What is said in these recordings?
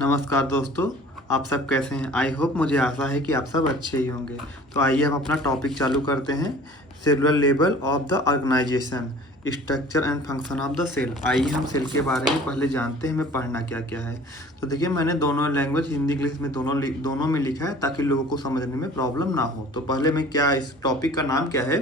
नमस्कार दोस्तों, आप सब कैसे हैं? आई होप, मुझे आशा है कि आप सब अच्छे ही होंगे। तो आइए हम अपना टॉपिक चालू करते हैं। Cellular level of the organisation, structure and function of the cell. आइए हम सेल के बारे में पहले जानते हैं हमें पढ़ना क्या क्या है। तो देखिए, मैंने दोनों लैंग्वेज हिंदी इंग्लिश में दोनों में लिखा है ताकि लोगों को समझने में प्रॉब्लम ना हो। तो पहले में क्या, इस टॉपिक का नाम क्या है?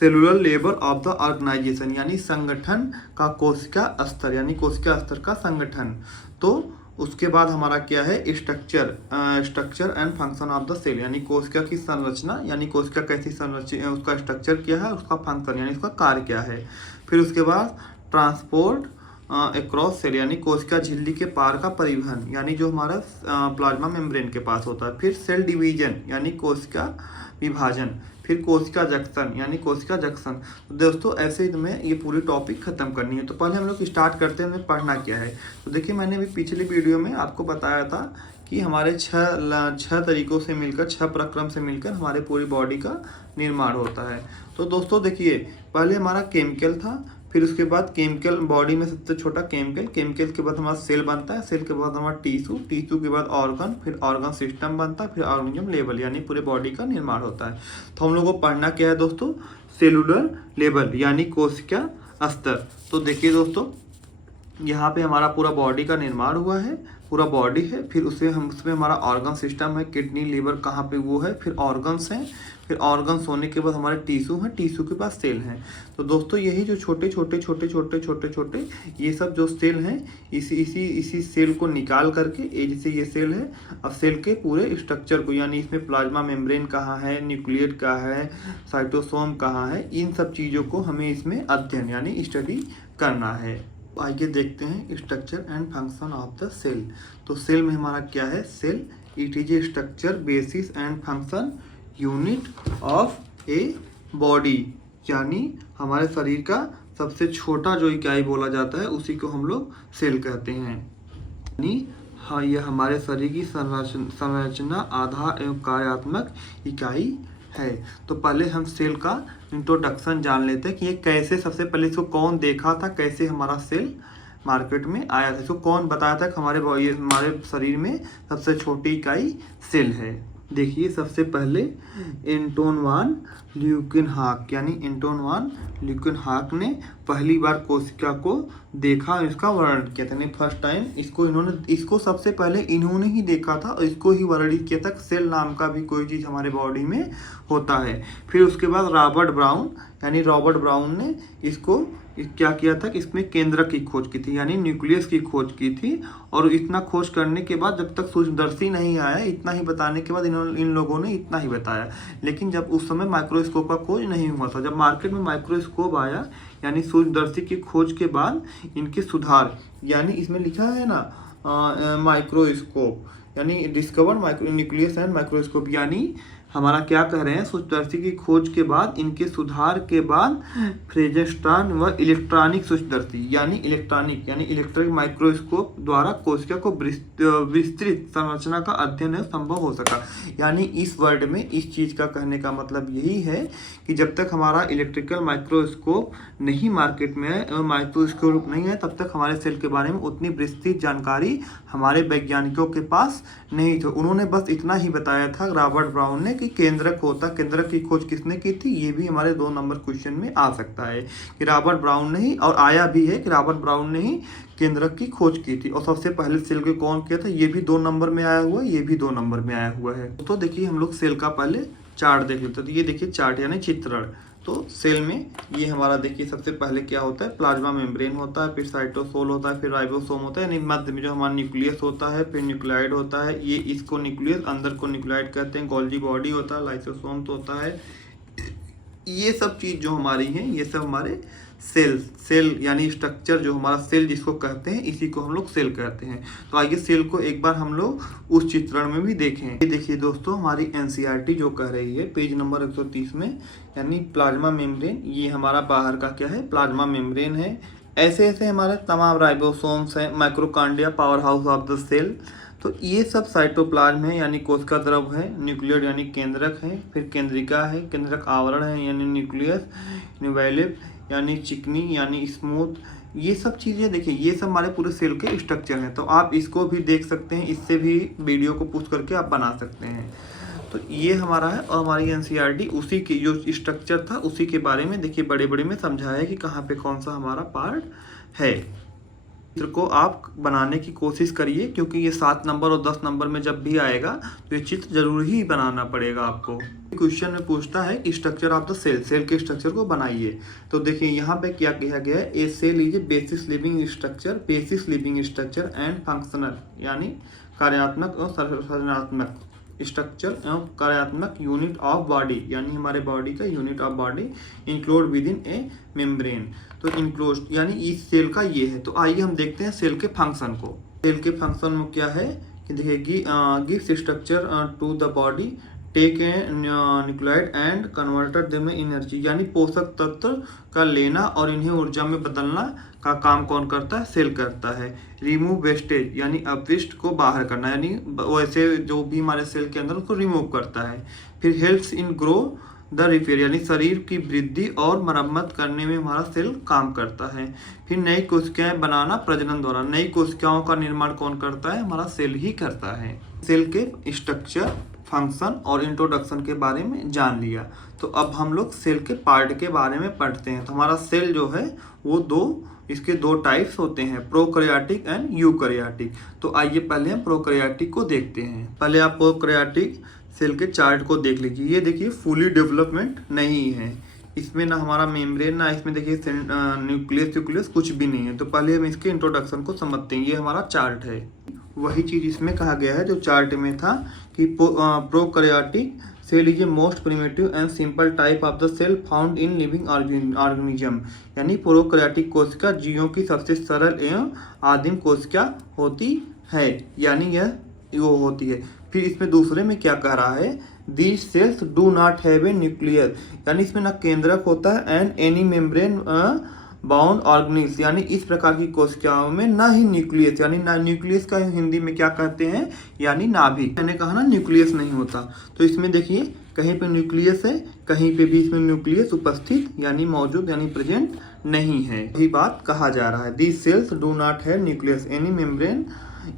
Cellular level of the organisation, यानी संगठन का कोशिका स्तर, यानी कोशिका स्तर का संगठन। तो उसके बाद हमारा क्या है? Structure and function of the cell, यानी कोशिका की संरचना, यानी कोशिका कैसी संरचना, उसका स्ट्रक्चर क्या है, उसका फंक्शन यानी उसका कार्य क्या है। फिर उसके बाद ट्रांसपोर्ट एक्रॉस सेल, यानी कोशिका झिल्ली के पार का परिवहन, यानी जो हमारा प्लाज्मा मेम्ब्रेन के पास होता है। फिर सेल डिवीजन, यानी कोशिका विभाजन। फिर कोशिका जंक्शन, यानी कोशिका जंक्शन। तो दोस्तों, ऐसे ही में ये पूरी टॉपिक खत्म करनी है। तो पहले हम लोग स्टार्ट करते हैं हमें पढ़ना क्या है। तो देखिए, मैंने अभी पिछली वीडियो में आपको बताया था कि हमारे छह तरीकों से मिलकर, छह प्रक्रम से मिलकर हमारे पूरी बॉडी का निर्माण होता है। तो दोस्तों देखिए, पहले हमारा केमिकल था, फिर उसके बाद केमिकल, बॉडी में सबसे छोटा केमिकल के बाद हमारा सेल बनता है, सेल के बाद हमारा टिश्यू के बाद ऑर्गन, फिर ऑर्गन सिस्टम बनता है, फिर ऑर्गेनिज्म लेवल, यानी पूरे बॉडी का निर्माण होता है। तो हम लोगों को पढ़ना क्या है दोस्तों? सेलुलर लेवल, यानी कोशिका स्तर। तो देखिए दोस्तों, यहाँ पे हमारा पूरा बॉडी का निर्माण हुआ है, पूरा बॉडी है। फिर उसमें हमारा ऑर्गन सिस्टम है, किडनी लीवर कहाँ पे वो है, फिर ऑर्गन्स हैं, फिर ऑर्गन्स होने के बाद हमारे टिश्यू हैं, टिश्यू के पास सेल हैं। तो दोस्तों, यही जो छोटे छोटे ये सब जो सेल हैं, इसी सेल को निकाल करके, ये जैसे ये सेल है, अब सेल के पूरे स्ट्रक्चर को, यानी इसमें प्लाज्मा मेम्ब्रेन कहाँ है, न्यूक्लियस कहाँ है, साइटोसोम कहाँ है, इन सब चीज़ों को हमें इसमें अध्ययन यानी स्टडी करना है। आइए देखते हैं structure and function of the cell. तो सेल में हमारा क्या है? Cell it is a structure, basis and function unit of a body, यानी हमारे शरीर का सबसे छोटा जो इकाई बोला जाता है उसी को हम लोग सेल कहते हैं। यानी हाँ, यह हमारे शरीर की संरचना, आधार एवं कार्यात्मक इकाई है। तो पहले हम सेल का इंट्रोडक्शन जान लेते हैं कि ये कैसे, सबसे पहले इसको कौन देखा था, कैसे हमारा सेल मार्केट में आया था, इसको कौन बताया था कि हमारे शरीर में सबसे छोटी इकाई सेल है। देखिए, सबसे पहले एंटोन वान ल्यूकेनहॉक, यानी एंटोन वान ल्यूकेनहॉक ने पहली बार कोशिका को देखा, इसका वर्णन किया था। फर्स्ट टाइम इसको सबसे पहले इन्होंने ही देखा था और इसको ही वर्णित किया था, सेल नाम का भी कोई चीज़ हमारे बॉडी में होता है। फिर उसके बाद रॉबर्ट ब्राउन ने इसको क्या किया था कि इसमें केंद्रक की खोज की थी, यानी न्यूक्लियस की खोज की थी। और इतना खोज करने के बाद, जब तक सूक्ष्मदर्शी नहीं आया, इतना ही बताने के बाद इन लोगों ने इतना ही बताया। लेकिन जब उस समय माइक्रोस्कोप का खोज नहीं हुआ था, जब मार्केट में माइक्रोस्कोप आया, यानी सूक्ष्मदर्शी की खोज के बाद इनके सुधार, यानी इसमें लिखा है ना माइक्रोस्कोप, यानी डिस्कवर्ड न्यूक्लियस एंड माइक्रोस्कोप, यानी हमारा क्या कह रहे हैं, सूक्ष्मदर्शी की खोज के बाद, इनके सुधार के बाद फ्रेजेस्ट्रान व इलेक्ट्रॉनिक सूक्ष्मदर्शी, यानी इलेक्ट्रिक माइक्रोस्कोप द्वारा कोशिका को विस्तृत संरचना का अध्ययन संभव हो सका। यानी इस वर्ड में इस चीज़ का कहने का मतलब यही है कि जब तक हमारा इलेक्ट्रिकल माइक्रोस्कोप नहीं मार्केट में है, माइक्रोस्कोप नहीं है, तब तक हमारे सेल के बारे में उतनी विस्तृत जानकारी हमारे वैज्ञानिकों के पास नहीं थी। उन्होंने बस इतना ही बताया था, रॉबर्ट ब्राउन ने, कि केंद्रक केंद्रक की खोज किसने की थी। ये भी हमारे 2 नंबर क्वेश्चन में आ सकता है कि रॉबर्ट ब्राउन ने ही, और आया भी है कि रॉबर्ट ब्राउन ने ही केंद्रक की खोज की थी। और सबसे पहले सेल को कौन किया था, ये भी 2 नंबर में आया हुआ है, ये भी 2 नंबर में आया हुआ है। तो देखिए, हम लोग सेल का पहले चार्ट देख लेते हैं। तो ये देखिए चार्ट, यानी चित्रण। तो सेल में ये हमारा देखिए, सबसे पहले क्या होता है, प्लाज्मा मेम्ब्रेन होता है, फिर साइटोसोल होता है, फिर राइबोसोम होता है, यानी मध्य में जो हमारा न्यूक्लियस होता है, फिर न्यूक्लियाइड होता है, ये इसको न्यूक्लियस, अंदर को न्यूक्लियाइड कहते हैं, गोल्जी बॉडी होता है, लाइसोसोम तो होता है। ये सब चीज़ जो हमारी हैं, ये सब हमारे सेल यानी स्ट्रक्चर, जो हमारा सेल जिसको कहते हैं, इसी को हम लोग सेल कहते हैं। तो आइए सेल को एक बार हम लोग उस चित्रण में भी देखें। ये देखिए दोस्तों, हमारी एनसीईआरटी जो कह रही है पेज नंबर 130 में, यानी प्लाज्मा मेम्ब्रेन, ये हमारा बाहर का क्या है, प्लाज्मा मेम्ब्रेन है। ऐसे हमारे तमाम राइबोसोम्स हैं, माइक्रोकांडिया power house of the cell. तो ये सब साइटोप्लाज्म है, यानी कोशिका द्रव है, न्यूक्लियड यानी केंद्रक है, फिर केंद्रिका है, केंद्रक आवरण है, यानी न्यूक्लियस, न्यूक्लियस यानी चिकनी, यानी स्मूथ, ये सब चीज़ें देखिए, ये सब हमारे पूरे सेल के स्ट्रक्चर हैं। तो आप इसको भी देख सकते हैं, इससे भी वीडियो को पूछ करके आप बना सकते हैं। तो ये हमारा है, और हमारी एनसीईआरटी उसी की जो स्ट्रक्चर था उसी के बारे में देखिए बड़े बड़े में समझाया है कि कहाँ पे कौन सा हमारा पार्ट है। चित्र को आप बनाने की कोशिश करिए, क्योंकि ये 7 नंबर और 10 नंबर में जब भी आएगा तो ये चित्र जरूर ही बनाना पड़ेगा आपको। क्वेश्चन में पूछता है कि structure of the cell, cell के स्ट्रक्चर को बनाइए। तो देखिए यहाँ पे क्या कहा गया है, a cell is a basis living structure and functional, यानी कार्यात्मक और संरचनात्मक स्ट्रक्चर एवं कार्यात्मक यूनिट ऑफ बॉडी, यानी हमारे बॉडी का unit of body include with in A membrane. तो इंक्लोज यानी इस सेल का ये है। तो आइए हम देखते हैं सेल के फंक्शन को। सेल के फंक्शन में क्या है कि देखिए, gives structure to the body, take a nucleotide and converter them में एनर्जी, यानी पोषक तत्व का लेना और इन्हें ऊर्जा में बदलना का काम कौन करता है, सेल करता है। रिमूव वेस्टेज, यानी अपशिष्ट को बाहर करना, यानी वैसे जो भी हमारे सेल के अंदर उसको रिमूव करता है। फिर helps in grow the repair, यानी शरीर की वृद्धि और मरम्मत करने में हमारा सेल काम करता है। फिर नई कोशिकाएं बनाना प्रजनन द्वारा, नई कोशिकाओं का निर्माण कौन करता है, हमारा सेल ही करता है। सेल के स्ट्रक्चर, फंक्शन और इंट्रोडक्शन के बारे में जान लिया। तो अब हम लोग सेल के पार्ट के बारे में पढ़ते हैं। तो हमारा सेल जो है वो इसके दो टाइप्स होते हैं, प्रोकैरियोटिक एंड यूकैरियोटिक। तो आइए पहले हम प्रोकैरियोटिक को देखते हैं। पहले आप प्रोकैरियोटिक सेल के चार्ट को देख लीजिए। ये देखिए फुली डेवलपमेंट नहीं है, इसमें ना हमारा मेम्ब्रेन, ना इसमें देखिए न्यूक्लियस कुछ भी नहीं है। तो पहले हम इसके इंट्रोडक्शन को समझते हैं। ये हमारा चार्ट है, वही चीज इसमें कहा गया है जो चार्ट में था कि prokaryotic cell is a most primitive and simple type of the cell found in living organism, यानी प्रोकैरियोटिक कोशिका जीवों की सबसे सरल एवं आदिम कोशिका होती है, यानी यह वो होती है। फिर इसमें दूसरे में क्या कह रहा है, these cells do not have a nucleus, यानी इसमें ना केंद्रक होता है and any membrane bound organelles, यानी इस प्रकार की कोशिकाओं में ना ही न्यूक्लियस, यानी ना न्यूक्लियस का हिंदी में क्या कहते हैं, यानी नाभिक। मैंने कहा ना न्यूक्लियस नहीं होता, तो इसमें देखिए कहीं पे न्यूक्लियस है, कहीं पे भी इसमें न्यूक्लियस उपस्थित यानी मौजूद यानी प्रेजेंट नहीं है, यही बात कहा जा रहा है। These cells do not have nucleus any membrane,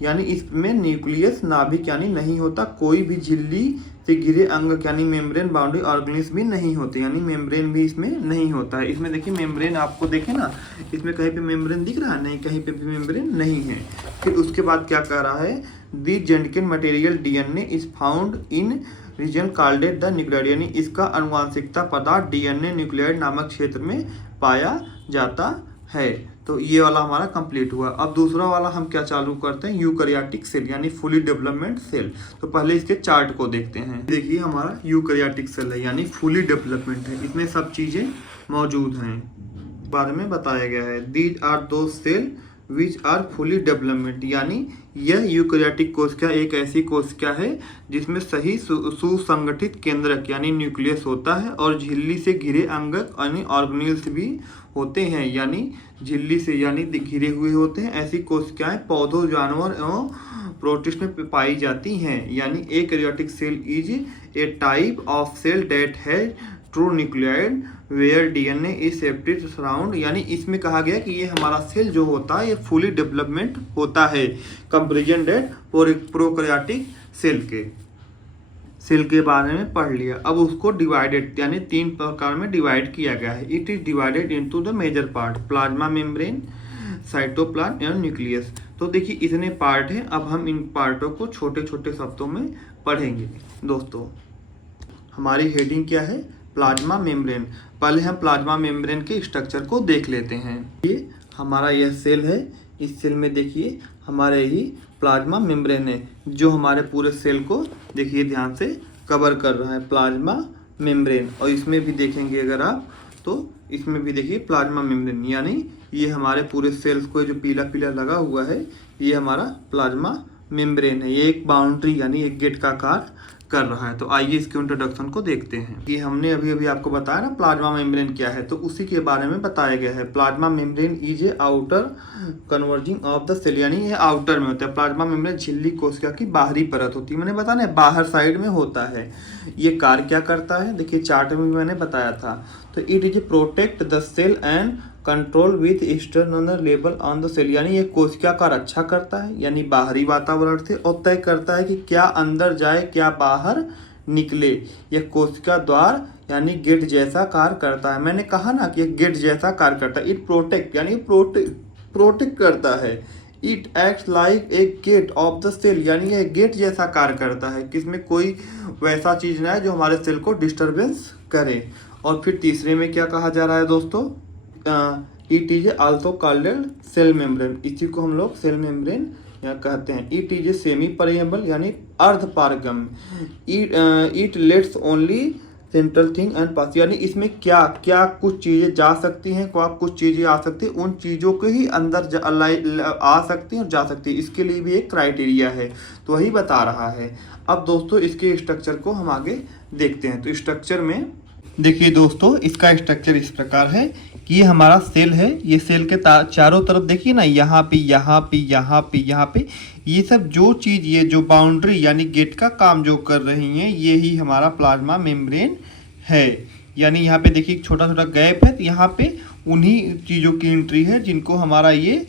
यानी इसमें न्यूक्लियस नाभिक यानी नहीं होता, कोई भी झिल्ली से घिरे अंग यानी मेम्ब्रेन बाउंड्री ऑर्गेनिल्स भी नहीं होते, यानी मेम्ब्रेन भी इसमें नहीं होता है। इसमें देखिए मेम्ब्रेन आपको देखे ना, इसमें कहीं पे मेम्ब्रेन दिख रहा है, नहीं कहीं पे भी मेम्ब्रेन नहीं है। फिर उसके बाद क्या कह रहा है, the genetic material DNA is found in region called the nucleoid, यानी इसका आनुवांशिकता पदार्थ डीएनए न्यूक्लियोइड नामक क्षेत्र में पाया जाता है। तो ये वाला हमारा कंप्लीट हुआ। अब दूसरा वाला हम क्या चालू करते हैं, यूकैरियोटिक सेल यानी फुली डेवलपमेंट सेल। तो पहले इसके चार्ट को देखते हैं। देखिए हमारा यूकैरियोटिक सेल है, यानी फुली डेवलपमेंट है, इसमें सब चीजें मौजूद हैं, बारे में बताया गया है। दीज आर दो cell which are fully development, यानी यह यूकैरियोटिक कोशिका एक ऐसी कोशिका है जिसमें सही सुसंगठित केंद्रक यानी न्यूक्लियस होता है और झिल्ली से घिरे अंगक यानी ऑर्गेनिल्स भी होते हैं, यानी झिल्ली से यानी घिरे हुए होते हैं। ऐसी कोशिकाएं पौधों, जानवर एवं प्रोटिस्ट में पाई जाती हैं, यानी eukaryotic cell is a type of cell that has true nucleoid where DNA is septed surround, यानी इसमें कहा गया कि ये हमारा सेल जो होता है ये फुली डेवलपमेंट होता है कंपेरिजन डेट प्रोकैरियोटिक सेल के बारे में पढ़ लिया। अब उसको डिवाइडेड यानी 3 प्रकार में डिवाइड किया गया है। It is divided into the major part, plasma membrane, cytoplasm and nucleus. तो देखिए इतने पार्ट हैं, अब हम इन पार्टों को छोटे छोटे शब्दों में पढ़ेंगे। दोस्तों हमारी हेडिंग क्या है, प्लाज्मा मेम्ब्रेन। पहले हम प्लाज्मा मेम्ब्रेन के स्ट्रक्चर को देख लेते हैं। ये हमारा यह सेल है, इस सेल में देखिए हमारे ही प्लाज्मा मेम्ब्रेन है जो हमारे पूरे सेल को देखिए ध्यान से कवर कर रहा है, प्लाज्मा मेम्ब्रेन। और इसमें भी देखेंगे अगर आप तो इसमें भी देखिए प्लाज्मा मेम्ब्रेन, यानी ये हमारे पूरे सेल्स को जो पीला पीला लगा हुआ है ये हमारा प्लाज्मा मेम्ब्रेन है। ये एक बाउंड्री यानी एक गेट का आकार कर रहा है। तो आइए इसके इंट्रोडक्शन को देखते हैं कि हमने अभी अभी आपको बताया ना प्लाज्मा मेम्ब्रेन क्या है, तो उसी के बारे में बताया गया है। Plasma membrane is a outer converging of the cell, यानी ये आउटर में होता है। प्लाज्मा मेम्ब्रेन झिल्ली कोशिका की बाहरी परत होती है, मैंने बताया ना बाहर साइड में होता है। ये कार्य क्या करता है, देखिए चार्ट में भी मैंने बताया था। तो it is protect the cell and control with external level on the cell, यानी ये कोशिका का रक्षा करता है, यानी बाहरी वातावरण से, और तय करता है कि क्या अंदर जाए क्या बाहर निकले। यह कोशिका द्वार यानी गेट जैसा कार्य करता है। मैंने कहा ना कि गेट जैसा कार्य करता है। इट प्रोटेक्ट यानी प्रोटेक्ट करता है। It acts like a gate of the cell, यानी यह गेट जैसा कार्य करता है कि इसमें कोई वैसा चीज ना है जो हमारे सेल को डिस्टरबेंस करे। और फिर तीसरे में क्या कहा जा रहा है दोस्तों, it is also called cell membrane, इसी को हम लोग सेल मेम्ब्रेन या कहते हैं। It is a semi permeable यानी अर्ध पारगम्य। It lets only central thing and pass, यानी इसमें क्या क्या कुछ चीज़ें जा सकती हैं, क्या कुछ चीज़ें आ सकती हैं, उन चीज़ों के ही अंदर आ सकती हैं और जा सकती है। इसके लिए भी एक क्राइटेरिया है, तो वही बता रहा है। अब दोस्तों इसके स्ट्रक्चर को हम आगे देखते हैं। तो स्ट्रक्चर में देखिए दोस्तों, इसका स्ट्रक्चर इस प्रकार है कि ये हमारा सेल है। ये सेल के चारों तरफ देखिए ना, यहाँ पे यहाँ पे यहाँ पे यहाँ पे ये सब जो चीज़, ये जो बाउंड्री यानी गेट का काम जो कर रही हैं, ये ही हमारा प्लाज्मा मेम्ब्रेन है। यानी यहाँ पे देखिए छोटा छोटा गैप है, तो यहाँ पे उन्हीं चीज़ों की एंट्री है जिनको हमारा ये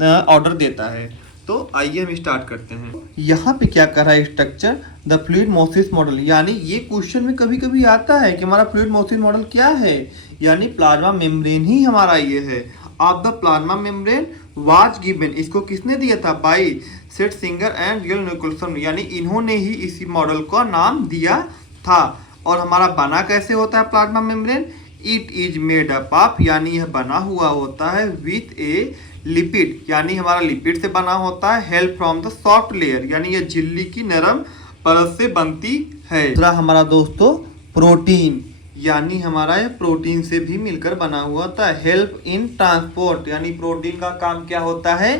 ऑर्डर देता है। तो आइए हम स्टार्ट करते हैं। यहाँ पे क्या कर रहा है स्ट्रक्चर, द फ्लूइड मोसिस मॉडल, यानी ये क्वेश्चन में कभी कभी आता है कि हमारा फ्लूइड मोसिस मॉडल क्या है, यानी प्लाज्मा मेम्ब्रेन ही हमारा ये है। Of the plasma membrane was given, इसको किसने दिया था, बाय शेट्सिंगर एंड रियल निकोलसन, यानी इन्होंने ही इसी मॉडल का नाम दिया था। और हमारा बना कैसे होता है plasma membrane, it is made up of, यानी यह बना हुआ होता है विथ ए लिपिड, यानी हमारा लिपिड से बना होता है। Help from the soft layer, यानी यह झिल्ली की नरम परत से बनती है। दूसरा हमारा दोस्तों प्रोटीन, यानी हमारा यह प्रोटीन से भी मिलकर बना हुआ होता है। हेल्प इन ट्रांसपोर्ट, यानी प्रोटीन का काम क्या होता है,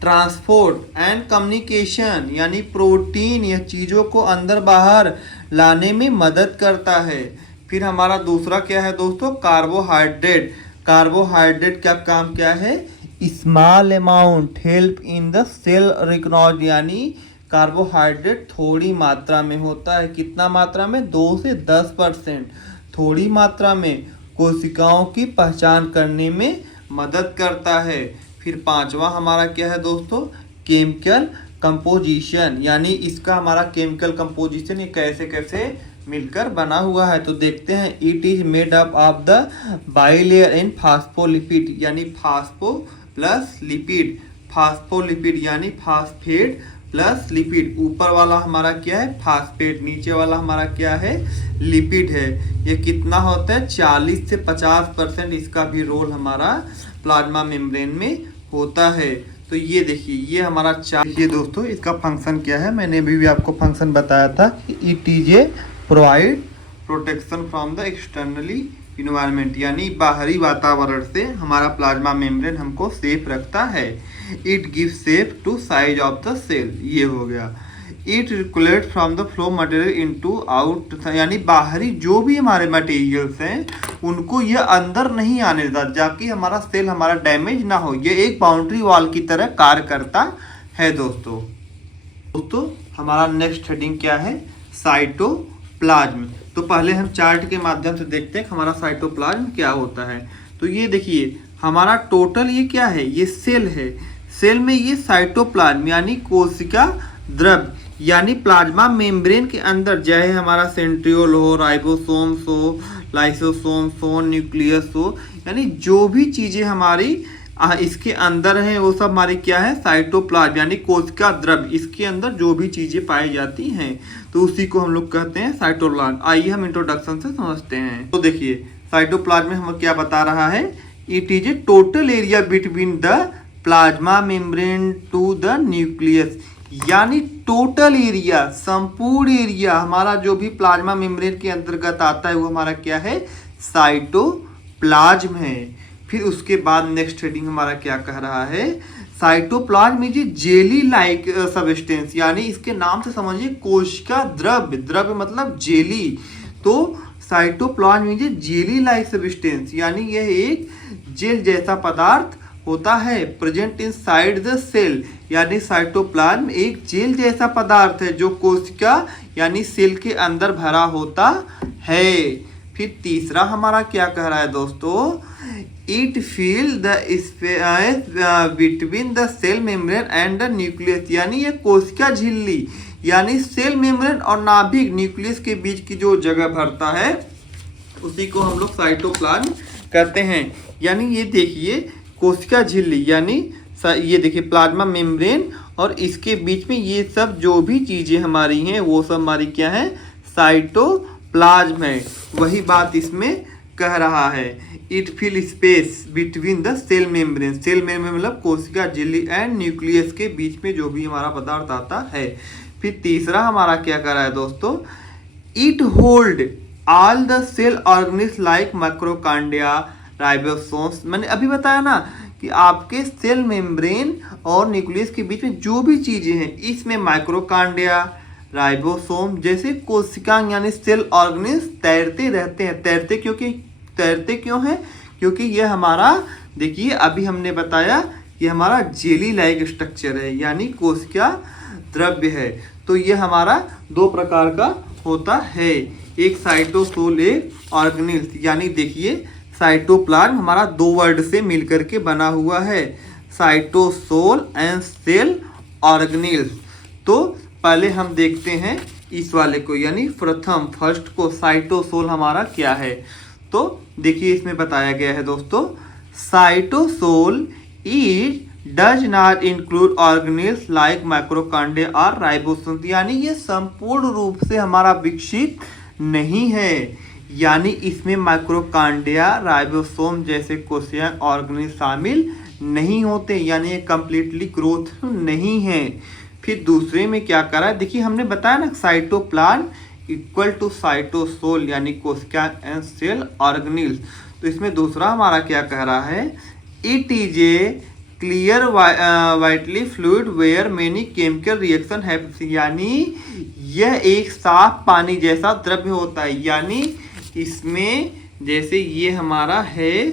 ट्रांसपोर्ट एंड कम्युनिकेशन, यानी प्रोटीन यह चीज़ों को अंदर बाहर लाने में मदद करता है। फिर हमारा दूसरा क्या है दोस्तों, कार्बोहाइड्रेट। कार्बोहाइड्रेट का काम क्या है, small amount help in the cell recognition, यानी कार्बोहाइड्रेट थोड़ी मात्रा में होता है। कितना मात्रा में, 2 से 10%, थोड़ी मात्रा में कोशिकाओं की पहचान करने में मदद करता है। फिर पांचवा हमारा क्या है दोस्तों, केमिकल कंपोजिशन, यानी इसका हमारा केमिकल कंपोजिशन ये कैसे कैसे मिलकर बना हुआ है। तो देखते हैं, it is made up of the bilayer in phospholipid, यानी फास्फो प्लस लिपिड, फास्फोलिपिड यानी फास्फेट प्लस लिपिड। ऊपर वाला हमारा क्या है, फास्फेट, नीचे वाला हमारा क्या है, लिपिड है। ये कितना होता है, 40 से 50% इसका भी रोल हमारा प्लाज्मा मेम्ब्रेन में होता है। तो ये देखिए, ये हमारा देखिए दोस्तों, इसका फंक्शन क्या है, मैंने अभी भी आपको फंक्शन बताया था कि it is A provide protection from the externally environment, यानी बाहरी वातावरण से हमारा प्लाज्मा मेम्ब्रेन हमको सेफ रखता है। It give safe to size of the cell, ये हो गया। It regulate from the flow material into out, यानी बाहरी जो भी हमारे मटेरियल्स हैं उनको ये अंदर नहीं आने देता, जाकि हमारा सेल हमारा डैमेज ना हो। ये एक बाउंड्री वॉल की तरह कार्य करता है दोस्तों। हमारा नेक्स्ट हेडिंग क्या है, साइटोप्लाज्म। तो पहले हम चार्ट के माध्यम से देखते हैं कि हमारा साइटोप्लाज्म क्या होता है। तो ये देखिए, हमारा टोटल ये क्या है, ये सेल है। सेल में ये साइटोप्लाज्म यानी कोशिका द्रव्य, यानी प्लाज्मा मेम्ब्रेन के अंदर चाहे हमारा सेंट्रियोल हो, राइबोसोम्स हो, लाइसोसोम्स हो, न्यूक्लियस हो, यानी जो भी चीज़ें हमारी इसके अंदर है वो सब हमारी क्या है, साइटोप्लाज्म यानी कोशिका द्रव्य। इसके अंदर जो भी चीज़ें पाई जाती हैं तो उसी को हम लोग कहते हैं साइटोप्लाज्म। आइए हम इंट्रोडक्शन से समझते हैं। तो देखिए, साइटोप्लाज्म में हम क्या बता रहा है, it is a total area between the plasma membrane to the nucleus, यानी टोटल एरिया, संपूर्ण एरिया हमारा जो भी प्लाज्मा मेम्ब्रेन के अंतर्गत आता है वो हमारा क्या है, साइटोप्लाज्म है। फिर उसके बाद नेक्स्ट हेडिंग हमारा क्या कह रहा है, cytoplasm is jelly like substance, यानी इसके नाम से समझिए कोशिका द्रव्य, द्रव्य मतलब जेली। तो cytoplasm is jelly like substance, यानी यह एक जेल जैसा पदार्थ होता है। Present inside the cell, यानी साइटोप्लाज्म एक जेल जैसा पदार्थ है जो कोशिका यानी सेल के अंदर भरा होता है। फिर तीसरा हमारा क्या कह रहा है दोस्तों, it feel the space between the cell membrane and the nucleus, यानी ये कोशिका झिल्ली यानी सेल मेम्ब्रेन और नाभिक न्यूक्लियस के बीच की जो जगह भरता है उसी को हम लोग साइटोप्लाज्म कहते हैं। यानी ये देखिए कोशिका झिल्ली यानी ये देखिए प्लाज्मा मेम्ब्रेन और इसके बीच में ये सब जो भी चीज़ें हमारी हैं वो सब हमारी क्या है, साइटोप्लाज्म है। वही बात इसमें कह रहा है, it fill space between the cell membrane, cell membrane मतलब कोशिका झिल्ली एंड न्यूक्लियस के बीच में जो भी हमारा पदार्थ आता है। फिर तीसरा हमारा क्या कर रहा है दोस्तों, it hold all the cell organelles like माइक्रोकांडिया राइबोसोम्स। मैंने अभी बताया ना कि आपके सेल मेम्ब्रेन और न्यूक्लियस के बीच में जो भी चीज़ें हैं इसमें माइक्रोकांडिया राइबोसोम जैसे कोशिकाएं यानी सेल ऑर्गेनिल्स तैरते रहते हैं। तैरते क्यों हैं, क्योंकि ये हमारा देखिए अभी हमने बताया ये हमारा जेली लाइक स्ट्रक्चर है यानी कोशिका द्रव्य है। तो ये हमारा दो प्रकार का होता है, एक साइटोसोल एक ऑर्गेनिल्स। यानी देखिए साइटोप्लाज्म हमारा दो वर्ड से मिलकर के बना हुआ है, साइटोसोल एंड सेल ऑर्गेनिल्स। तो पहले हम देखते हैं इस वाले को यानी फर्स्ट को साइटोसोल हमारा क्या है। तो देखिए इसमें बताया गया है दोस्तों, cytosol is does not include organelles like माइक्रोकांडिया और राइबोसोम, यानी ये संपूर्ण रूप से हमारा विकसित नहीं है, यानी इसमें माइक्रोकांडिया राइबोसोम जैसे कोशिकाएं ऑर्गेनिल शामिल नहीं होते, यानी ये कम्प्लीटली ग्रोथ नहीं है। फिर दूसरे में क्या करा है, देखिए हमने बताया ना साइटोप्लाज्म इक्वल टू साइटोसोल यानी कोशिका एंड सेल ऑर्गेनिल्स। तो इसमें दूसरा हमारा क्या कह रहा है, it is a clear whitely fluid where many chemical reaction है, यानी यह एक साफ पानी जैसा द्रव्य होता है। यानी इसमें जैसे ये हमारा है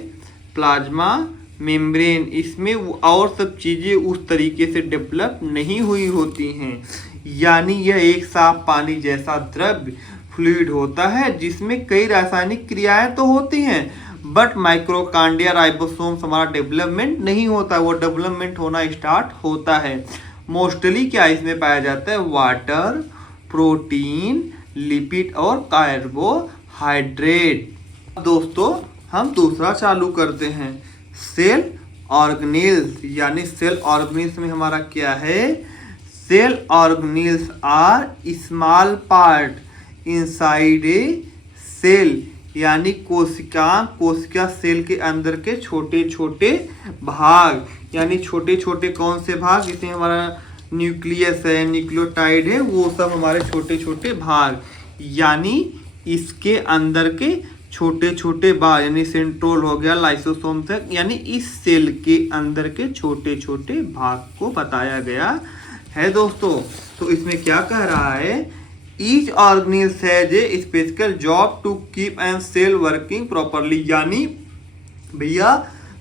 प्लाज्मा मेम्ब्रेन, इसमें और सब चीज़ें उस तरीके से डेवलप नहीं हुई होती हैं, यानी यह एक साफ पानी जैसा द्रव्य फ्लूइड होता है जिसमें कई रासायनिक क्रियाएं तो होती हैं बट माइक्रोकांडिया राइबोसोम्स हमारा डेवलपमेंट नहीं होता, वो डेवलपमेंट होना स्टार्ट होता है। मोस्टली क्या इसमें पाया जाता है, वाटर, प्रोटीन, लिपिड और कार्बोहाइड्रेट। दोस्तों हम दूसरा चालू करते हैं, सेल ऑर्गेनिल्स। यानी सेल ऑर्गेनिल्स में हमारा क्या है, cell organelles are small part inside a cell, यानी कोशिका सेल के अंदर के छोटे छोटे भाग, यानी छोटे छोटे कौन से भाग, जिसमें हमारा न्यूक्लियस है, न्यूक्लियोटाइड है, वो सब हमारे छोटे छोटे भाग, यानी इसके अंदर के छोटे छोटे भाग, यानी सेंट्रोल हो गया, लाइसोसोम तक, यानी इस सेल के अंदर के छोटे छोटे भाग को बताया गया है दोस्तों। तो इसमें क्या कह रहा है, each organelles has a special job to keep an cell working properly, यानी भैया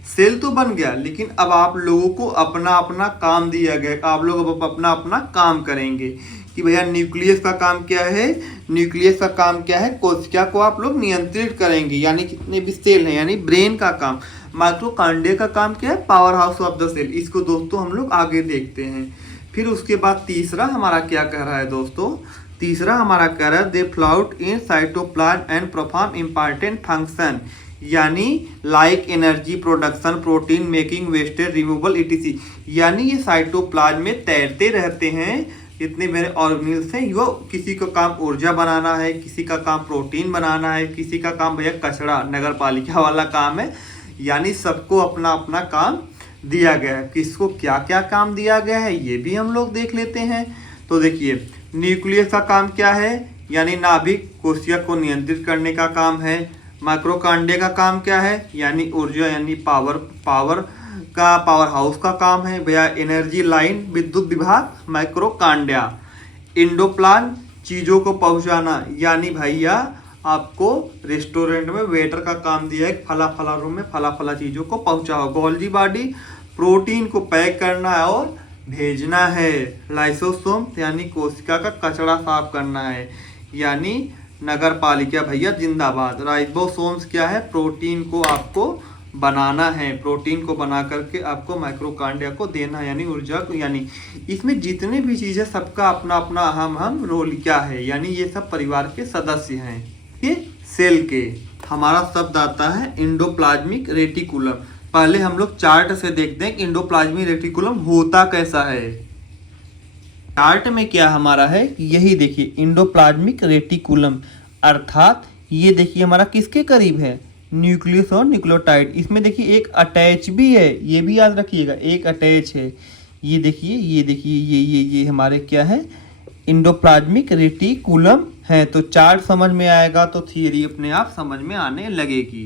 सेल तो बन गया लेकिन अब आप लोगों को अपना अपना काम दिया गया, आप लोग अब अपना अपना काम करेंगे कि भैया न्यूक्लियस का काम क्या है, न्यूक्लियस का काम क्या है, कोशिका को आप लोग नियंत्रित करेंगे, यानी कितने भी सेल हैं, यानी ब्रेन का काम। माइक्रोकांडिया का काम क्या है, power house of the cell. इसको दोस्तों हम लोग आगे देखते हैं। फिर उसके बाद तीसरा हमारा क्या कह रहा है दोस्तों, तीसरा हमारा कह रहा है they float in cytoplasm and perform important function, यानी like energy production, protein making, wastage removal etc, यानी ये साइटोप्लाज्म में तैरते रहते हैं। जितने मेरे ऑर्गेनिल्स हैं वो किसी का काम ऊर्जा बनाना है, किसी का काम प्रोटीन बनाना है, किसी का काम भैया कचरा नगर पालिका वाला काम है, यानी सबको अपना अपना काम दिया गया है। किसको क्या क्या काम दिया गया है ये भी हम लोग देख लेते हैं। तो देखिए न्यूक्लियस का काम क्या है, यानी नाभिक कोशिका को नियंत्रित करने का काम है। माइक्रोकांडिया का काम क्या है, यानी ऊर्जा यानी पावर हाउस का काम है भैया, एनर्जी लाइन विद्युत विभाग माइक्रोकांडिया। इंडोप्लाज्म चीज़ों को पहुंचाना, यानी भैया आपको रेस्टोरेंट में वेटर का काम दिया है, फला फला रूम में फला फला चीज़ों को पहुंचाओ। गोल्जी बॉडी प्रोटीन को पैक करना है और भेजना है। लाइसोसोम यानी कोशिका का कचरा साफ करना है, यानी नगर पालिका भैया जिंदाबाद। राइबोसोम्स क्या है, प्रोटीन को आपको बनाना है, प्रोटीन को बना करके आपको माइक्रोकांडिया को देना है, यानी ऊर्जा को। यानी इसमें जितने भी चीज़ें सबका अपना अपना अहम रोल क्या है, यानी ये सब परिवार के सदस्य हैं। ये सेल के हमारा शब्द आता है एंडोप्लाज्मिक रेटिकुलम। पहले हम लोग चार्ट से देखते हैं कि एंडोप्लाज्मिक रेटिकुलम होता कैसा है। चार्ट में क्या हमारा है, यही देखिए एंडोप्लाज्मिक रेटिकुलम, अर्थात ये देखिए हमारा किसके करीब है, न्यूक्लियस और न्यूक्लियोटाइड। इसमें देखिए एक अटैच भी है, ये भी याद रखिएगा, एक अटैच है। ये देखिए ये हमारे क्या है, एंडोप्लाज्मिक रेटिकुलम है। तो चार्ट समझ में आएगा तो थियरी अपने आप समझ में आने लगेगी।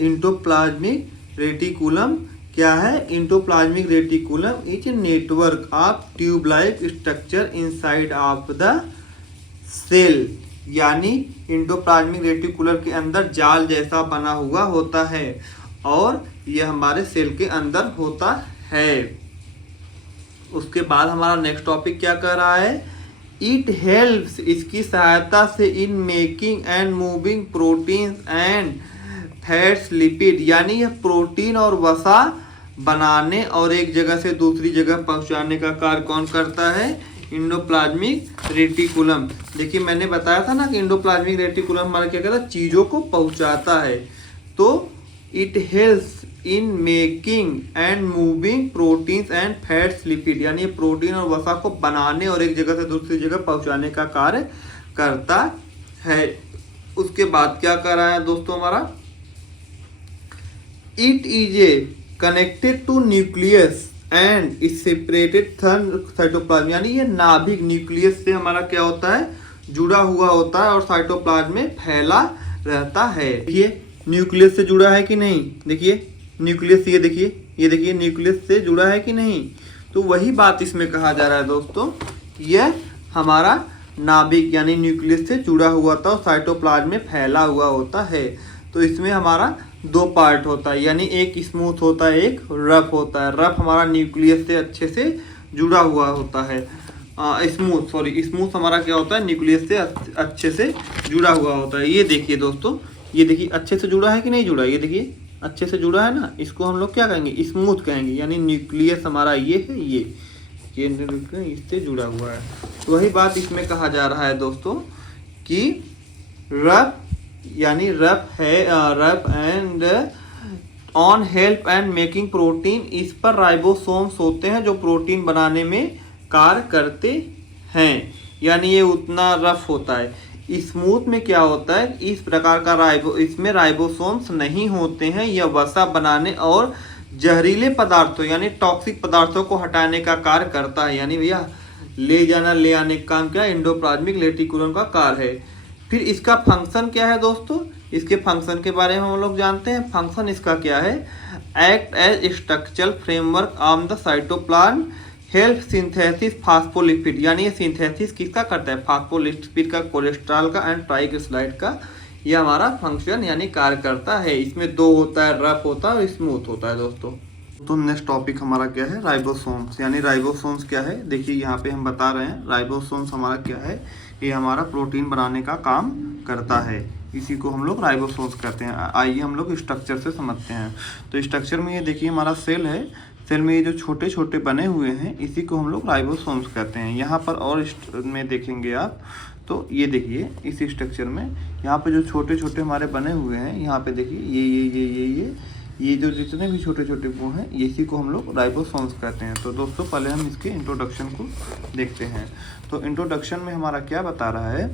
एंडोप्लाज्मिक रेटिकुलम क्या है, endoplasmic reticulum is a network of tube like structure inside of the cell. यानी एंडोप्लाज्मिक रेटिकुलम के अंदर जाल जैसा बना हुआ होता है और यह हमारे सेल के अंदर होता है। उसके बाद हमारा नेक्स्ट टॉपिक क्या कर रहा है, इट हेल्प्स, इसकी सहायता से in making and moving protein and fats lipid. यानी यह प्रोटीन और वसा बनाने और एक जगह से दूसरी जगह पहुंचाने का कार्य कौन करता है, एंडोप्लाज्मिक रेटिकुलम। देखिए मैंने बताया था ना कि एंडोप्लाज्मिक रेटिकुलम हमारा क्या करता है, चीज़ों को पहुंचाता है। तो it helps in making and moving proteins and fats lipid. यानी प्रोटीन और वसा को बनाने और एक जगह से दूसरी जगह पहुंचाने का कार्य करता है। उसके बाद क्या कर रहा है दोस्तों हमारा, it is a connected to nucleus and is separated cytoplasm. यानी ये नाभिक न्यूक्लियस से हमारा क्या होता है, जुड़ा हुआ होता है और साइटोप्लाज्म में फैला रहता है। ये न्यूक्लियस से जुड़ा है कि नहीं, देखिए न्यूक्लियस, ये देखिए न्यूक्लियस से जुड़ा है कि नहीं। तो वही बात इसमें कहा जा रहा है दोस्तों, यह हमारा नाभिक यानी न्यूक्लियस से जुड़ा हुआ था और साइटोप्लाज्म में फैला हुआ होता है। तो इसमें हमारा दो पार्ट होता है, यानी एक स्मूथ होता है, एक रफ होता है। रफ हमारा न्यूक्लियस से अच्छे से जुड़ा हुआ होता है, स्मूथ हमारा क्या होता है, न्यूक्लियस से अच्छे से जुड़ा हुआ होता है। ये देखिए दोस्तों, ये देखिए अच्छे से जुड़ा है कि नहीं जुड़ा, ये देखिए अच्छे से जुड़ा है ना, इसको हम लोग क्या कहेंगे, स्मूथ कहेंगे। यानी न्यूक्लियस हमारा ये है, ये इससे जुड़ा हुआ है। तो वही बात इसमें कहा जा रहा है दोस्तों कि रफ यानी रफ है, rough and on help and making protein. इस पर राइबोसोम्स होते हैं जो प्रोटीन बनाने में कार्य करते हैं। यानी ये उतना रफ होता है। स्मूथ में क्या होता है, इस प्रकार का इसमें राइबोसोम्स नहीं होते हैं। यह वसा बनाने और जहरीले पदार्थों यानी टॉक्सिक पदार्थों को हटाने का कार्य करता है। यानी भैया ले जाना ले आने का काम क्या एंडोप्लाज्मिक रेटिकुलम का कार्य है। फिर इसका फंक्शन क्या है दोस्तों, इसके फंक्शन के बारे में हम लोग जानते हैं। फंक्शन इसका क्या है, act as structural framework on the cytoplasm, help synthesis phospholipid. यानी ये सिंथेसिस किसका करता है, फास्फोलिपिड का, कोलेस्ट्रॉल का एंड ट्राइग्लिसराइड का। ये हमारा फंक्शन यानी कार्य करता है। इसमें दो होता है, रफ होता है और स्मूथ होता है दोस्तों। तो नेक्स्ट टॉपिक हमारा क्या है, राइबोसोम्स। यानी राइबोसोम्स क्या है, देखिए यहाँ पे हम बता रहे हैं राइबोसोम्स हमारा क्या है, ये हमारा प्रोटीन बनाने का काम करता है। इसी को हम लोग राइबोसोम्स कहते हैं। आइए हम लोग स्ट्रक्चर से समझते हैं। तो स्ट्रक्चर में ये देखिए हमारा सेल है, सेल में ये जो छोटे छोटे बने हुए हैं इसी को हम लोग राइबोसोम्स कहते हैं। यहाँ पर और में देखेंगे आप तो ये देखिए इस स्ट्रक्चर में यहाँ पे जो छोटे छोटे हमारे बने हुए हैं, यहाँ पे देखिए ये जो जितने भी छोटे छोटे वो हैं इसी को हम लोग राइबोसोम्स कहते हैं। तो दोस्तों पहले हम इसके इंट्रोडक्शन को देखते हैं। तो इंट्रोडक्शन में हमारा क्या बता रहा है,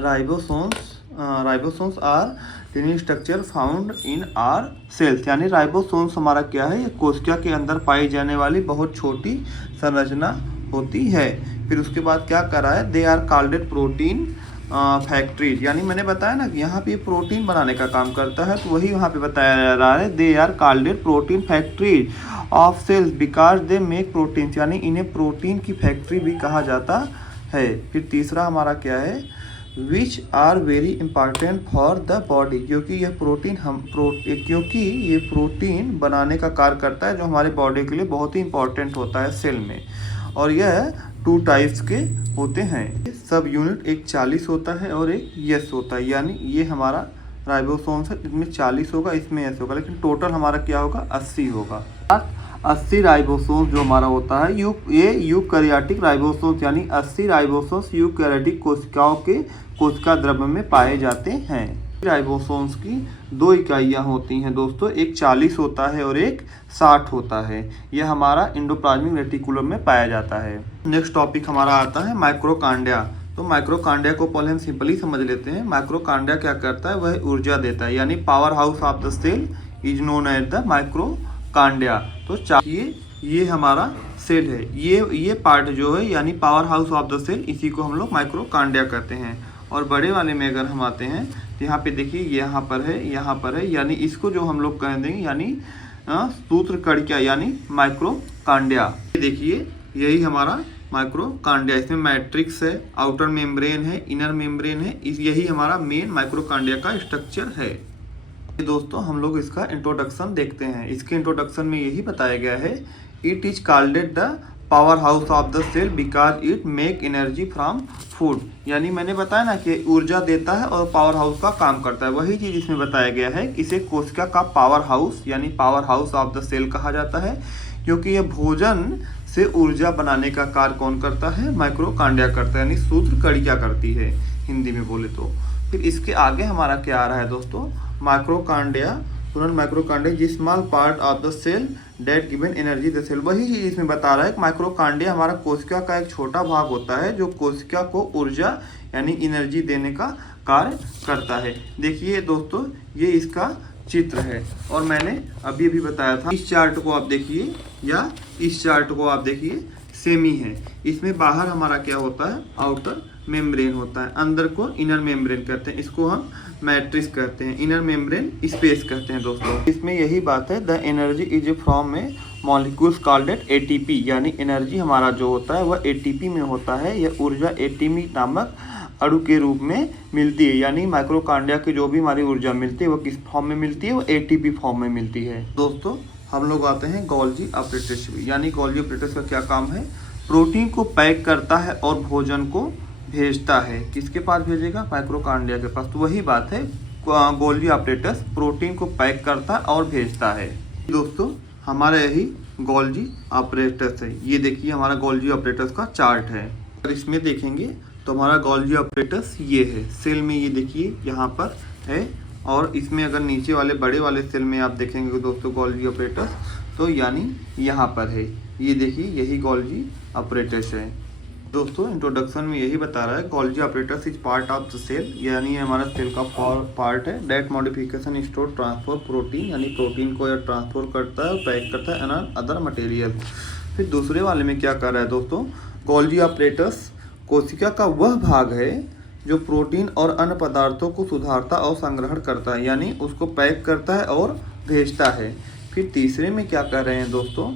ribosomes are tiny structure found in our cells. यानी राइबोसोम्स हमारा क्या है, ये कोशिका के अंदर पाई जाने वाली बहुत छोटी संरचना होती है। फिर उसके बाद क्या कर रहा है, they are called protein factories. यानी मैंने बताया ना कि यहाँ पे प्रोटीन बनाने का काम करता है, तो वही यहाँ पे बताया जा रहा है, they are called protein factories of cells because they make protein. यानी इन्हें प्रोटीन की फैक्ट्री भी कहा जाता है। फिर तीसरा हमारा क्या है, which are very important for the body. क्योंकि यह प्रोटीन क्योंकि ये प्रोटीन बनाने का कार्य करता है जो हमारे बॉडी के लिए बहुत ही इंपॉर्टेंट होता है सेल में। और यह 2 टाइप्स के होते हैं। सब यूनिट एक 40 होता है और एक यस होता है। यानी ये हमारा राइबोसोम्स है, इसमें 40 होगा, इसमें ऐसे होगा, लेकिन टोटल हमारा क्या होगा 80 होगा। 80 राइबोसोम्स जो हमारा होता है ये यूकैरियोटिक राइबोसोम्स यानी 80 राइबोसोम्स यूकैरियोटिक कोशिकाओं के कोशिका द्रव्य में पाए जाते हैं। राइबोसोम्स की 2 इकाइयाँ होती हैं दोस्तों, एक 40 होता है और एक 60 होता है। यह हमारा एंडोप्लाज्मिक रेटिकुलम में पाया जाता है। नेक्स्ट टॉपिक हमारा आता है माइक्रोकांडिया। तो माइक्रोकांडिया को पहले हम सिंपली समझ लेते हैं। माइक्रोकांडिया क्या करता है, वह ऊर्जा देता है, यानी power house of the cell is known as the माइक्रोकांडिया। तो ये हमारा सेल है, ये पार्ट जो है यानी power house of the cell, इसी को हम लोग माइक्रोकांडिया कहते हैं। और बड़े वाले में अगर हम आते हैं तो यहाँ पे देखिए यहाँ पर है, यानी इसको जो हम लोग कह देंगे यानी सूत्रकणिका यानी माइक्रोकांडिया। देखिए यही हमारा माइक्रोकांडिया, इसमें मैट्रिक्स है, आउटर मेम्ब्रेन है, इनर मेम्ब्रेन है, यही हमारा मेन माइक्रोकांडिया का स्ट्रक्चर है। दोस्तों हम लोग इसका इंट्रोडक्शन देखते हैं। इसके इंट्रोडक्शन में यही बताया गया है, it is called the power house of the cell because it make energy from food. यानी मैंने बताया ना कि ऊर्जा देता है और पावर हाउस का काम करता है, वही चीज़ इसमें बताया गया है। इसे कोशिका का पावर हाउस यानी power house of the cell कहा जाता है, क्योंकि यह भोजन से ऊर्जा बनाने का कार्य कौन करता है, माइक्रोकांडिया करता है, यानी सूत्रकणिका करती है हिंदी में बोले तो। फिर इसके आगे हमारा क्या आ रहा है दोस्तों, माइक्रोकांडिया तुरंत माइक्रोकांडिया small part of the cell that given energy the cell. वही चीज इसमें बता रहा है कि माइक्रोकांडिया हमारा कोशिका का एक छोटा भाग होता है जो कोशिका को ऊर्जा यानी एनर्जी देने का कार्य करता है। देखिए दोस्तों ये इसका चित्र है और मैंने अभी बताया था। इस चार्ट को आप देखिए या इस चार्ट को आप देखिए, सेम ही है। इसमें बाहर हमारा क्या होता है, आउटर मेम्ब्रेन होता है, अंदर को इनर मेम्ब्रेन कहते हैं, इसको हम मैट्रिक्स कहते हैं, इनर मेम्ब्रेन स्पेस कहते हैं दोस्तों। इसमें यही बात है, द एनर्जी इज फ्रॉम में मॉलिक्यूल्स कॉल्ड एट एटीपी, यानी एनर्जी हमारा जो होता है वह एटीपी में होता है। यह ऊर्जा एटीपी नामक अणु के रूप में मिलती है, यानी माइक्रोकांडिया की जो भी हमारी ऊर्जा मिलती है वो किस फॉर्म में मिलती है, वो एटीपी फॉर्म में मिलती है। दोस्तों हम लोग आते हैं गोल्जी ऑपरेटर्स, यानी गोल्जी ऑपरेटर्स का क्या काम है, प्रोटीन को पैक करता है और भोजन को भेजता है। किसके पास भेजेगा, माइक्रोकांडिया के पास। तो वही बात है, गोल्जी ऑपरेटर्स प्रोटीन को पैक करता है और भेजता है। दोस्तों हमारा यही गोल्जी ऑपरेटर्स है। ये देखिए हमारा गोल्जी ऑपरेटर्स का चार्ट है। अगर इसमें देखेंगे तो हमारा गोल्जी ऑपरेटर्स ये है, सेल में ये देखिए यहाँ पर है, और इसमें अगर नीचे वाले बड़े वाले सेल में आप देखेंगे दोस्तों गोल्जी ऑपरेटर्स, तो यानी यहाँ पर है, ये देखिए यही गोल्जी ऑपरेटर्स है। दोस्तों इंट्रोडक्शन में यही बता रहा है, Golgi operators is part of the cell, यानी हमारा सेल का पार्ट है। That modification store transfer protein, यानी प्रोटीन को यह ट्रांसफर करता है और पैक करता है एंड अदर मटेरियल। फिर दूसरे वाले में क्या कर रहा है दोस्तों, गोल्जी ऑपरेटर्स कोशिका का वह भाग है जो प्रोटीन और अन्य पदार्थों को सुधारता और संग्रहण करता है, यानी उसको पैक करता है और भेजता है। फिर तीसरे में क्या कर रहे हैं दोस्तों,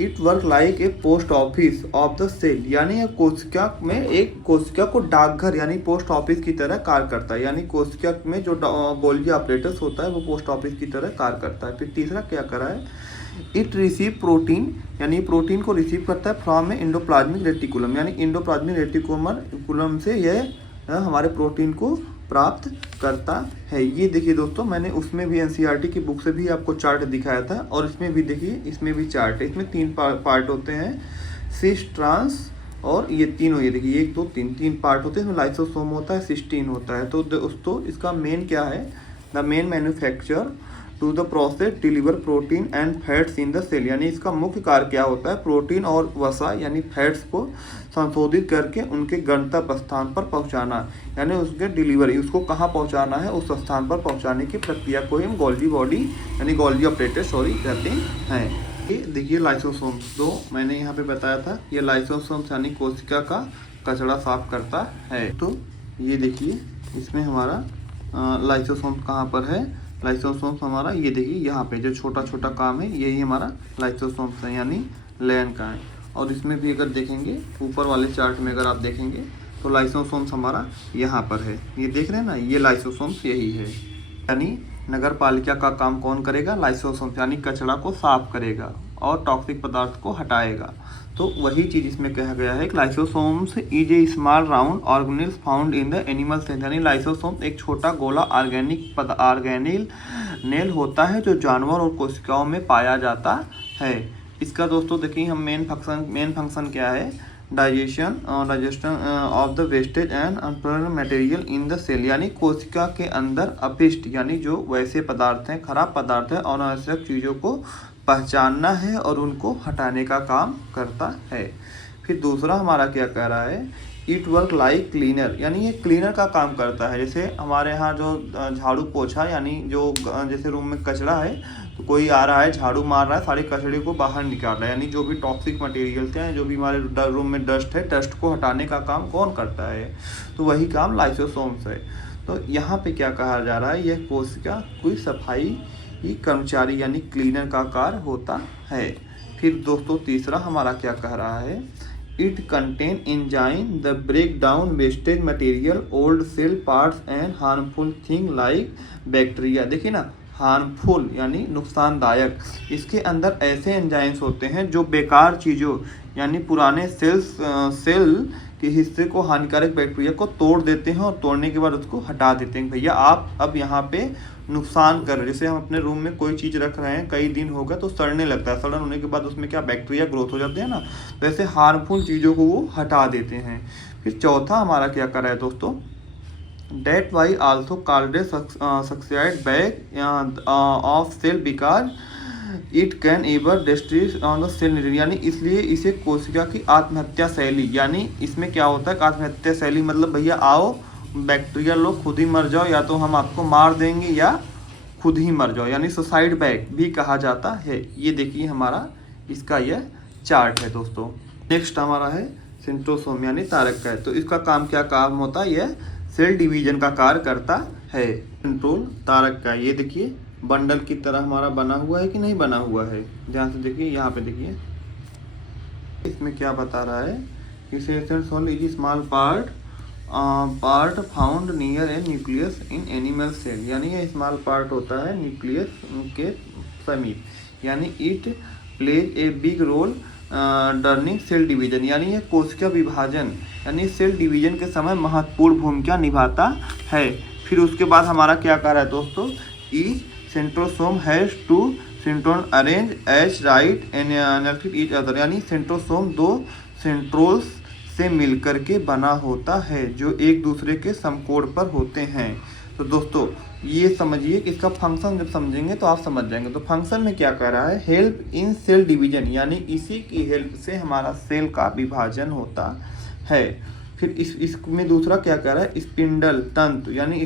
it work like a post office of the cell, यानी यह कोशिका में एक कोशिका को डाकघर यानी पोस्ट ऑफिस की तरह कार्य करता है, यानी कोशिका में जो गोल्जी ऑपरेटर्स होता है वो पोस्ट ऑफिस की तरह कार्य करता है। फिर तीसरा क्या कर रहा है, इट रिसीव प्रोटीन, यानी प्रोटीन को रिसीव करता है फ्रॉम में इंडोप्लाज्मिक रेटिकुलम, यानी इंडोप्लाज्मिक रेटिकुलम से यह हमारे प्रोटीन को प्राप्त करता है। ये देखिए दोस्तों मैंने उसमें भी एनसीईआरटी की बुक से भी आपको चार्ट दिखाया था, और इसमें भी देखिए इसमें भी चार्ट है। इसमें 3 पार्ट होते हैं, सिस, ट्रांस और ये तीनों, ये देखिए 1 2 3 पार्ट होते हैं। इसमें लाइसोसोम होता है, सिस्टीन होता है। तो दोस्तों इसका मेन क्या है, the main manufacture to the process deliver protein and fats in the cell, यानी इसका मुख्य कार्य क्या होता है, प्रोटीन और वसा यानी फैट्स को संशोधित करके उनके गंतव्य स्थान पर पहुंचाना, यानी उसके डिलीवरी, उसको कहाँ पहुंचाना है, उस स्थान पर पहुंचाने की प्रक्रिया को हम गोल्जी बॉडी यानी गोल्जी ऑपरेटर कहते हैं। ये देखिए लाइसोसोम्स, जो मैंने यहाँ पे बताया था, ये लाइसोसोम्स यानी कोशिका का कचरा साफ करता है। तो ये देखिए इसमें हमारा लाइसोसोम्स कहाँ पर है, लाइसोसोम्स हमारा ये देखिए यहाँ पे जो छोटा छोटा काम है यही हमारा लाइसोसोम्स है, यानी लैन का है। और इसमें भी अगर देखेंगे ऊपर वाले चार्ट में अगर आप देखेंगे तो लाइसोसोम्स हमारा यहाँ पर है, ये देख रहे हैं ना, ये लाइसोसोम्स यही है। यानी नगर पालिका का काम कौन करेगा, लाइसोसोम्स, यानी कचरा को साफ करेगा। और टॉक्सिक पदार्थ को हटाएगा। तो वही चीज़ इसमें कहा गया है कि lysosomes is a small round organelles found in the animal cell, यानी लाइसोसोम एक छोटा गोला ऑर्गेनेल होता है जो जानवर और कोशिकाओं में पाया जाता है। इसका दोस्तों देखिए हम मेन फंक्शन क्या है, digestion of the wastage and unproduct material in the cell, यानी कोशिका के अंदर अपशिष्ट यानी जो वैसे पदार्थ हैं, खराब पदार्थ हैं और अनावश्यक चीज़ों को पहचानना है और उनको हटाने का काम करता है। फिर दूसरा हमारा क्या कह रहा है, इट वर्क लाइक क्लीनर, यानी ये क्लीनर का काम करता है। जैसे हमारे यहाँ जो झाड़ू पोछा यानी जो जैसे रूम में कचरा है तो कोई आ रहा है झाड़ू मार रहा है, सारे कचरे को बाहर निकाल रहा है, यानी जो भी टॉक्सिक मटेरियल्स हैं, जो भी हमारे रूम में डस्ट है, डस्ट को हटाने का काम कौन करता है, तो वही काम लाइसोसोम्स है। तो यहाँ पे क्या कहा जा रहा है, यह कोशिका कोई सफाई कर्मचारी यानी क्लीनर का कार्य होता है। फिर दोस्तों तीसरा हमारा क्या कह रहा है, it contain enzyme the break down wastage material old cell parts and harmful thing like bacteria. देखिए ना, हार्मफुल यानी नुकसानदायक, इसके अंदर ऐसे एंजाइम्स होते हैं जो बेकार चीज़ों यानी पुराने सेल के हिस्से को हानिकारक बैक्टीरिया को तोड़ देते हैं और तोड़ने के बाद उसको हटा देते हैं। भैया आप अब यहाँ पे नुकसान कर रहे हैं। जैसे हम अपने रूम में कोई चीज़ रख रहे हैं, कई दिन हो गए तो सड़ने लगता है, सड़न होने के बाद उसमें क्या बैक्टीरिया ग्रोथ हो जाते हैं ना, तो ऐसे हार्मफुल चीज़ों को वो हटा देते हैं। फिर चौथा हमारा क्या कर रहा है दोस्तों, that why also called suicide bag of cell because it can ever destroys on the cell, यानी इसलिए इसे कोशिका की आत्महत्या शैली, यानी इसमें क्या होता है आत्महत्या शैली मतलब भैया आओ बैक्टीरिया लोग खुद ही मर जाओ, या तो हम आपको मार देंगे या खुद ही मर जाओ, यानी सुसाइड बैग भी कहा जाता है। ये देखिए हमारा इसका यह चार्ट है दोस्तों। नेक्स्ट हमारा है सेंट्रोसोम यानी तारक का है। तो इसका काम क्या काम होता है, यह सेल डिवीजन का कार्य करता है। कंट्रोल तारक का ये देखिए बंडल की तरह हमारा बना हुआ है कि नहीं बना हुआ है, ध्यान से देखिए, यहाँ पे देखिए इसमें क्या बता रहा है कि cell is small part found near a nucleus in animal cell, यानी ये स्मॉल पार्ट होता है न्यूक्लियस के समीप, यानी it plays a big role during cell division, यानी ये कोशिका विभाजन यानी सेल डिवीजन के समय महत्वपूर्ण भूमिका निभाता है। फिर उसके बाद हमारा क्या कर रहा है दोस्तों, each centrosome has two centriole arrange as right and each other, यानी सेंट्रोसोम दो सेंट्रोल्स से मिलकर के बना होता है जो एक दूसरे के समकोण पर होते हैं। तो दोस्तों ये समझिए कि इसका फंक्शन जब समझेंगे तो आप समझ जाएंगे। तो फंक्शन में क्या कर रहा है, हेल्प इन सेल डिवीजन, यानी इसी की हेल्प से हमारा सेल का विभाजन होता है। फिर इसमें दूसरा क्या कर रहा है, स्पिंडल तंतु, यानी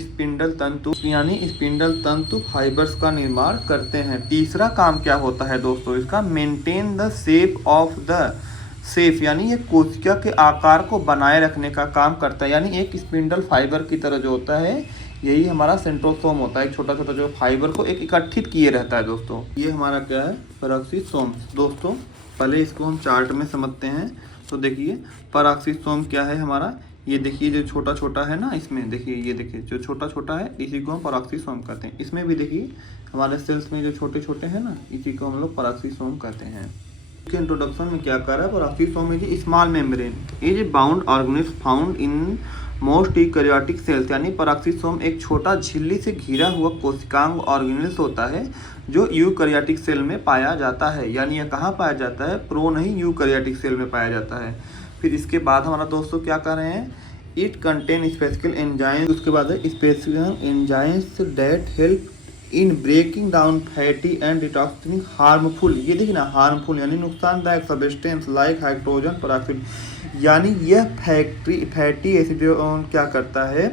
स्पिंडल तंतु फाइबर्स का निर्माण करते हैं। तीसरा काम क्या होता है दोस्तों इसका, maintain the shape of the safe, यानी ये कोशिका के आकार को बनाए रखने का काम करता है, यानी एक स्पिंडल फाइबर की तरह जो होता है यही हमारा सेंट्रोसोम होता है, एक छोटा छोटा जो फाइबर को एक इकट्ठित किए रहता है दोस्तों। ये हमारा क्या है, पेरोक्सिसोम। दोस्तों पहले इसको हम चार्ट में समझते हैं। तो देखिए पेरोक्सिसोम क्या है हमारा, ये देखिए जो छोटा छोटा है ना, इसमें देखिए ये देखिए जो छोटा छोटा है इसी को हम पेरोक्सिसोम कहते हैं। इसमें भी देखिए हमारे सेल्स में जो छोटे छोटे हैं ना, इसी को हम लोग पेरोक्सिसोम कहते हैं। के इंट्रोडक्शन में क्या कर रहा है, peroxisome is small membrane is bound organism found in most eukaryotic cells, यानी पेरोक्सिसोम एक छोटा झिल्ली से घिरा हुआ कोशिकांग ऑर्गेनिज्म होता है जो यूकैरियोटिक सेल में पाया जाता है, यानी यह कहाँ पाया जाता है, प्रो नहीं यूकैरियोटिक सेल में पाया जाता है। फिर इसके बाद हमारा दोस्तों क्या कर रहे हैं, इट कंटेन स्पेसिफिक एंजाइम्स, उसके बाद है specific enzymes that help in breaking down fatty and detoxing harmful, ये देखिए ना हार्मफुल यानी नुकसानदायक सब्सटेंस लाइक हाइड्रोजन पेरोक्साइड, यानी यह फैटी एसिड क्या करता है,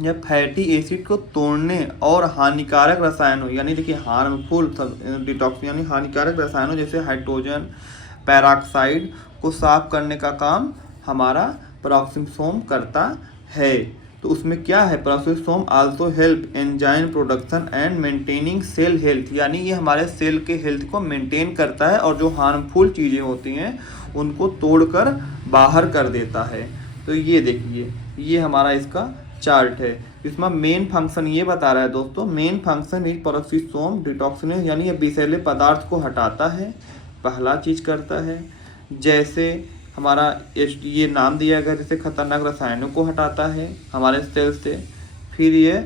यह फैटी एसिड को तोड़ने और हानिकारक रसायनों, यानी देखिए हार्मफुल डिटॉक्स यानी हानिकारक रसायनों जैसे हाइड्रोजन पेरोक्साइड को साफ करने का काम हमारा पेरोक्सिसोम करता है। तो उसमें क्या है, peroxisome also help enzyme production and maintaining cell health, यानी ये हमारे सेल के हेल्थ को मेंटेन करता है और जो हार्मफुल चीज़ें होती हैं उनको तोड़कर बाहर कर देता है। तो ये देखिए ये हमारा इसका चार्ट है। इसमें मेन फंक्शन ये बता रहा है दोस्तों, मेन फंक्शन इज पेरोक्सिसोम डिटॉक्सिनेज, यानी ये विषैले पदार्थ को हटाता है, पहला चीज़ करता है, जैसे हमारा ये नाम दिया गया, जैसे खतरनाक रसायनों को हटाता है हमारे सेल से। फिर ये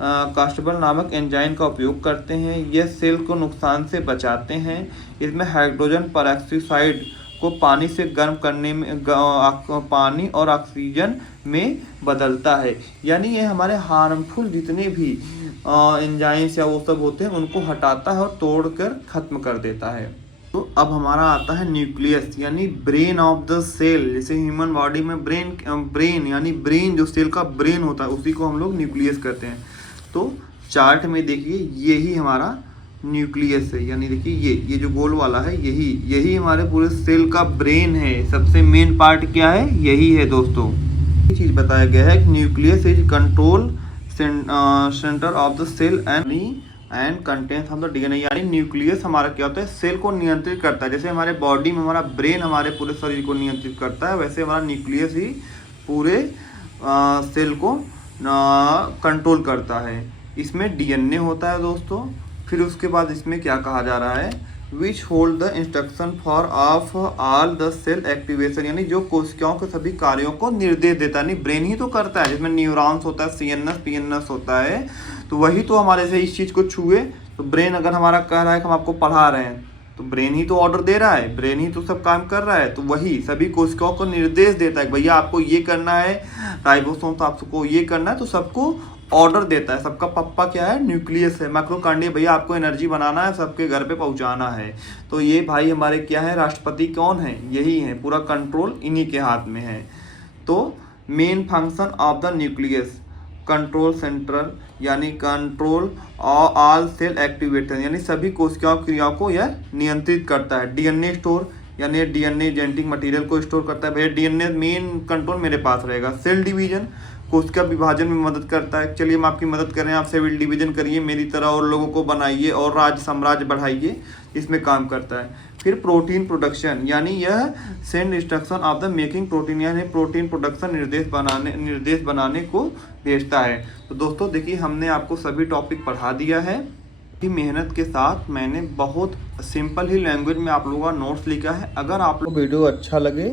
कास्टेबल नामक एंजाइम का उपयोग करते हैं, ये सेल को नुकसान से बचाते हैं। इसमें हाइड्रोजन पेरोक्साइड को पानी से गर्म करने में पानी और ऑक्सीजन में बदलता है। यानी ये हमारे हार्मफुल जितने भी एंजाइम्स या वो सब होते हैं उनको हटाता है और तोड़कर ख़त्म कर देता है। तो अब हमारा आता है न्यूक्लियस यानी ब्रेन ऑफ द सेल। जैसे ह्यूमन बॉडी में ब्रेन यानी ब्रेन जो सेल का ब्रेन होता है उसी को हम लोग न्यूक्लियस कहते हैं। तो चार्ट में देखिए यही हमारा न्यूक्लियस है, यानी देखिए ये जो गोल वाला है यही हमारे पूरे सेल का ब्रेन है। सबसे मेन पार्ट क्या है, यही है दोस्तों। ये चीज़ बताया गया है कि nucleus is control centre of the cell and contents of the DNA. यानी न्यूक्लियस हमारा क्या होता है, सेल को नियंत्रित करता है। जैसे हमारे बॉडी में हमारा ब्रेन हमारे पूरे शरीर को नियंत्रित करता है, वैसे हमारा न्यूक्लियस ही पूरे सेल को कंट्रोल करता है। इसमें डीएनए होता है दोस्तों। फिर उसके बाद इसमें क्या कहा जा रहा है, which hold the instruction for of all the cell activation, यानी जो कोशिकाओं के सभी कार्यों को निर्देश देता है। नहीं, ब्रेन ही तो करता है, जिसमें न्यूरॉन्स होता है, सीएनएस पीएनएस होता है, तो वही तो हमारे से इस चीज़ को छुए। तो ब्रेन अगर हमारा कह रहा है कि हम आपको पढ़ा रहे हैं तो ब्रेन ही तो ऑर्डर दे रहा है, ब्रेन ही तो सब काम कर रहा है। तो वही सभी कोशिकाओं को निर्देश देता है कि भैया आपको ये करना है, राइबोसोम आपको ये करना है, तो सबको ऑर्डर देता है। सबका पप्पा क्या है, न्यूक्लियस है। माइटोकॉन्ड्रिया भैया आपको एनर्जी बनाना है, सबके घर पे पहुंचाना है। तो ये भाई हमारे क्या है, राष्ट्रपति कौन है, यही है। पूरा कंट्रोल इन्हीं के हाथ में है। तो main function of the nucleus control central, यानी कंट्रोल ऑल सेल एक्टिवेटर, यानी सभी कोशिकाओं क्रियाओं को यह नियंत्रित करता है। डीएनए स्टोर, यानी डीएनए जेनेटिक मटेरियल को स्टोर करता है। भैया डीएनए मेन कंट्रोल मेरे पास रहेगा। सेल डिवीजन, कोशिका विभाजन में मदद करता है। चलिए हम आपकी मदद करें, आप सेल डिवीजन करिए, मेरी तरह और लोगों को बनाइए और राज्य साम्राज्य बढ़ाइए, इसमें काम करता है। फिर प्रोटीन प्रोडक्शन, यानी यह send instruction of the making protein, यानी प्रोटीन प्रोडक्शन निर्देश बनाने को भेजता है। तो दोस्तों देखिए हमने आपको सभी टॉपिक पढ़ा दिया है। मेहनत के साथ मैंने बहुत सिंपल ही लैंग्वेज में आप लोगों का नोट्स लिखा है। अगर आप लोग वीडियो अच्छा लगे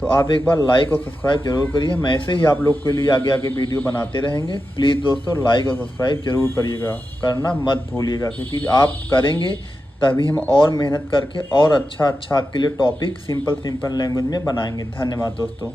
तो आप एक बार लाइक और सब्सक्राइब जरूर करिए। हम ऐसे ही आप लोग के लिए आगे आगे वीडियो बनाते रहेंगे। प्लीज़ दोस्तों लाइक और सब्सक्राइब जरूर करिएगा, करना मत भूलिएगा, क्योंकि आप करेंगे तभी हम और मेहनत करके और अच्छा आपके लिए टॉपिक सिंपल लैंग्वेज में बनाएंगे। धन्यवाद दोस्तों।